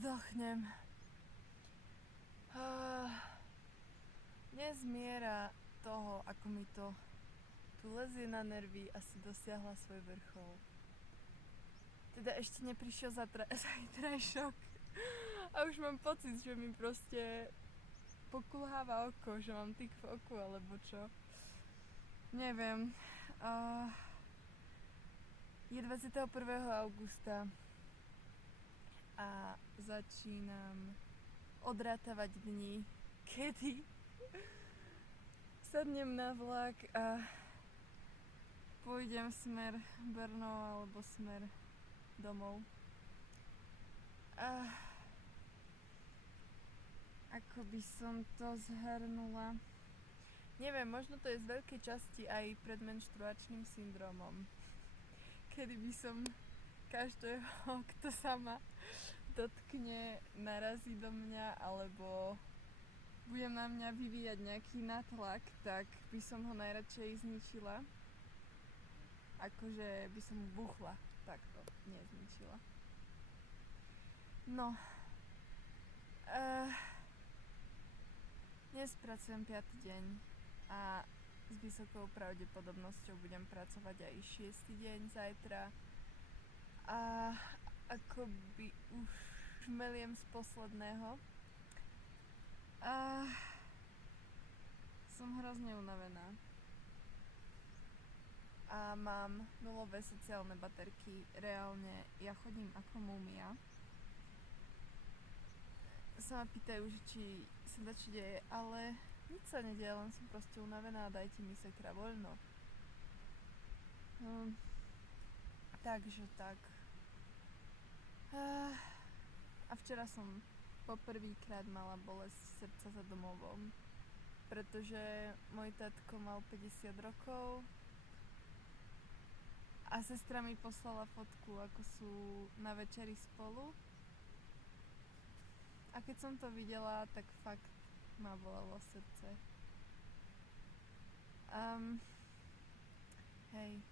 Vzdохnem. Dnes miera toho, ako mi to tu lezie na nervy, asi dosiahla svoj vrchol. Teda ešte neprišiel zajtrajšok. A už mám pocit, že mi proste pokulháva oko, že mám tik v oku, alebo čo. Neviem. Je 21. augusta a začínam odrátavať dni, kedy sadnem na vlak a pôjdem smer Brno alebo smer domov. Ako by som to zhrnula? Neviem, možno to je z veľkej časti aj predmenštruačným syndromom. Kedy by som každého, kto sa ma dotkne, narazí do mňa alebo bude na mňa vyvíjať nejaký nátlak, tak by som ho najradšej zničila. Akože by som mu buchla, takto, nezničila. No. Dnes pracujem 5. deň a s vysokou pravdepodobnosťou budem pracovať aj 6. deň zajtra. A akoby už meliem z posledného. Som hrozne unavená. A mám nulové sociálne baterky. Reálne ja chodím ako múmia. Sa ma pýtajú, že či sa dačo deje, ale nič sa nedieje, len som proste unavená a dajte mi sakra voľno. Takže tak. A včera som poprvýkrát mala bolesť srdca za domovom, pretože môj tatko mal 50 rokov a sestra mi poslala fotku, ako sú na večeri spolu. A keď som to videla, tak fakt ma bolelo srdce. Hej.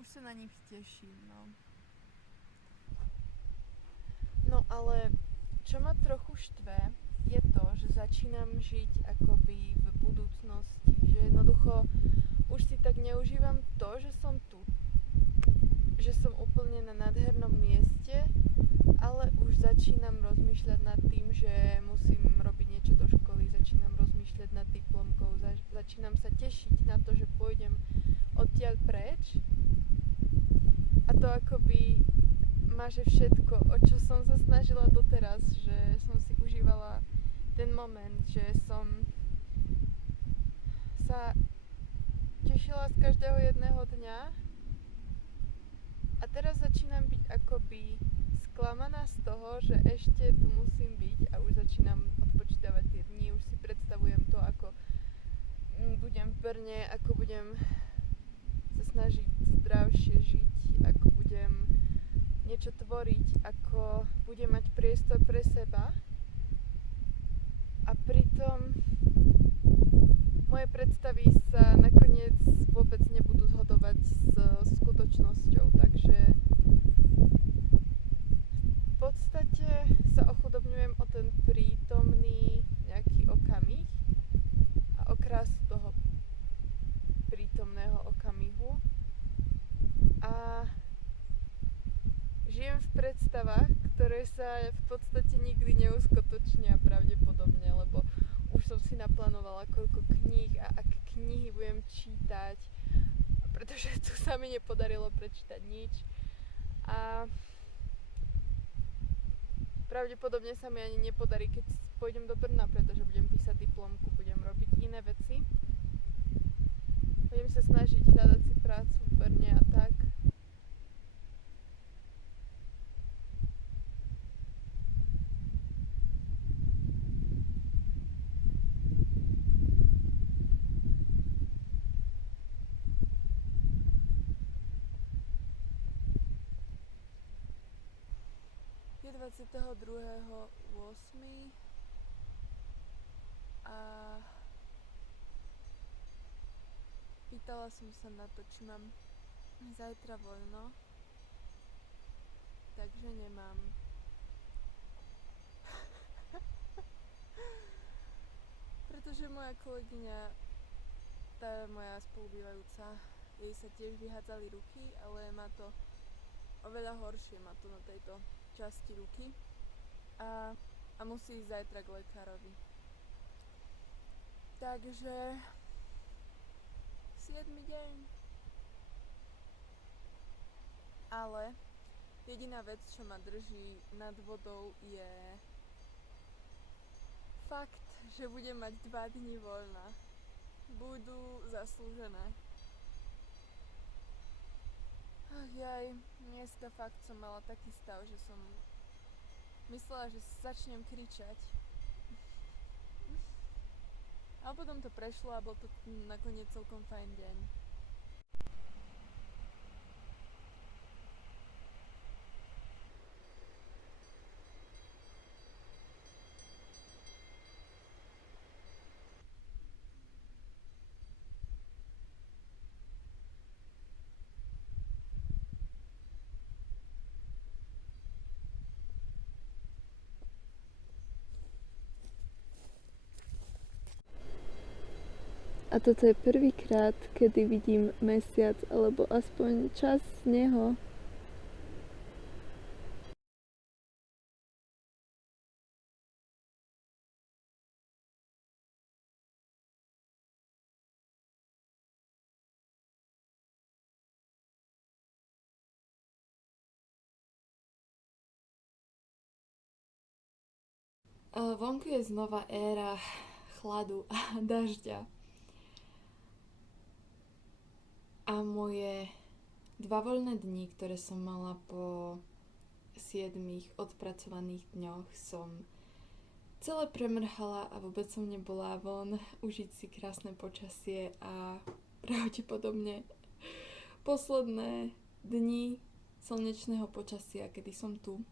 Už sa na nich teším, no. No ale, čo ma trochu štve, je to, že začínam žiť akoby v budúcnosti. Že jednoducho už si tak neužívam to, že som tu. Že som úplne na nádhernom mieste, ale už začínam rozmýšľať nad tým, že musím robiť niečo do školy, začínam rozmýšľať nad diplomkou, začínam sa tešiť na to, že pôjdem odtiaľ preč. A to akoby maže všetko, o čo som sa snažila doteraz, že som si užívala ten moment, že som sa tešila z každého jedného dňa. A teraz začínam byť akoby sklamaná z toho, že ešte tu musím byť a už začínam odpočítavať tie dni, už si predstavujem to, ako budem v Brne, ako budem sa snažiť zdravšie žiť, ako budem niečo tvoriť, ako budem mať priestor pre seba. A pritom moje predstavy sa nakoniec vôbec nebudú zhodovať s skutočnosťou, takže v podstate sa ochudobňujem o ten prítomný nejaký okamih a o krásu toho prítomného okamihu a žijem v predstavách, ktoré sa v podstate nikdy neuskutočnia pravdepodobne, lebo už som si naplánovala, koľko kníh a aké knihy budem čítať, pretože tu sa mi nepodarilo prečítať nič. A pravdepodobne sa mi ani nepodarí, keď pôjdem do Brna, pretože budem písať diplomku, budem robiť iné veci. Budem sa snažiť hľadať si prácu v Brne a tak. Je 22.8. a pýtala som sa na to, či mám zajtra voľno takže nemám. Pretože moja kolegyňa, tá moja spolubývajúca, jej sa tiež vyhádzali ruky, ale má to oveľa horšie, má to na tejto časti ruky a musí ísť zajtra k lekárovi. Takže 7. deň. Ale jediná vec, čo ma drží nad vodou, je fakt, že budem mať 2 dni voľna. Budú zaslúžené. Ach jaj, dneska fakt som mala taký stav, že som myslela, že začnem kričať. Ale potom to prešlo a bol to nakoniec celkom fajn deň. A toto je prvýkrát, kedy vidím mesiac, alebo aspoň časť z neho. Vonku je znova éra chladu a dažďa. A moje 2 voľné dni, ktoré som mala po 7 odpracovaných dňoch, som celé premrhala a vôbec som nebola von užiť si krásne počasie a pravdepodobne posledné dni slnečného počasia, kedy som tu.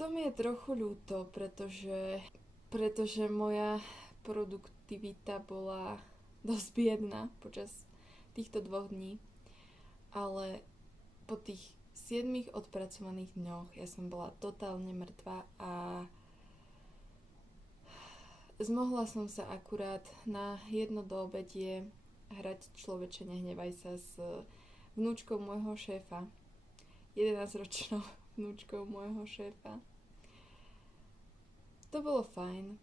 To mi je trochu ľúto, pretože moja produktivita bola dosť biedna počas týchto 2 dní, ale po tých 7 odpracovaných dňoch ja som bola totálne mŕtva a zmohla som sa akurát na jedno doobedie hrať Človeče nehnevaj sa s vnúčkou môjho šéfa, 11-ročnou vnúčkou môjho šéfa. To bolo fajn.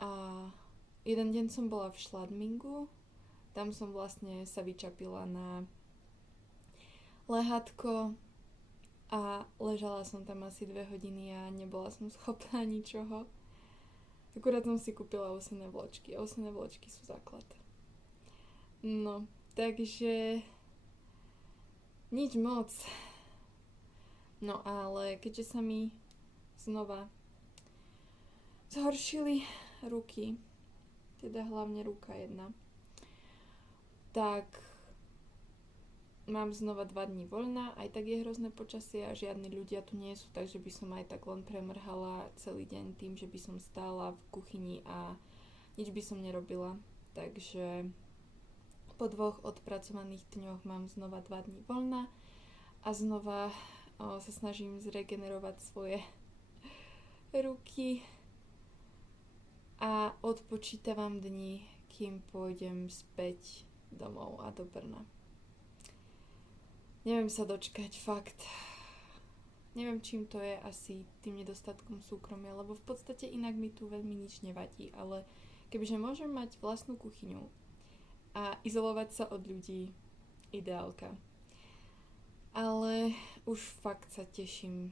A jeden deň som bola v Schladmingu, tam som vlastne sa vyčapila na lehátko a ležala som tam asi 2 hodiny a nebola som schopná ničoho. Akurát som si kúpila osené vločky a osené vločky sú základ. No, takže nič moc. No ale keďže sa mi znova zhoršili ruky, teda hlavne ruka jedna, tak mám znova 2 dní voľna, aj tak je hrozné počasie a žiadni ľudia tu nie sú, takže by som aj tak len premrhala celý deň tým, že by som stála v kuchyni a nič by som nerobila. Takže po 2 odpracovaných dňoch mám znova 2 dní voľna a znova sa snažím zregenerovať svoje ruky a odpočítavam dni, kým pôjdem späť domov a do Brna. Neviem sa dočkať, fakt. Neviem, čím to je, asi tým nedostatkom súkromia, lebo v podstate inak mi tu veľmi nič nevadí, ale kebyže môžem mať vlastnú kuchyňu a izolovať sa od ľudí, ideálka. Ale už fakt sa teším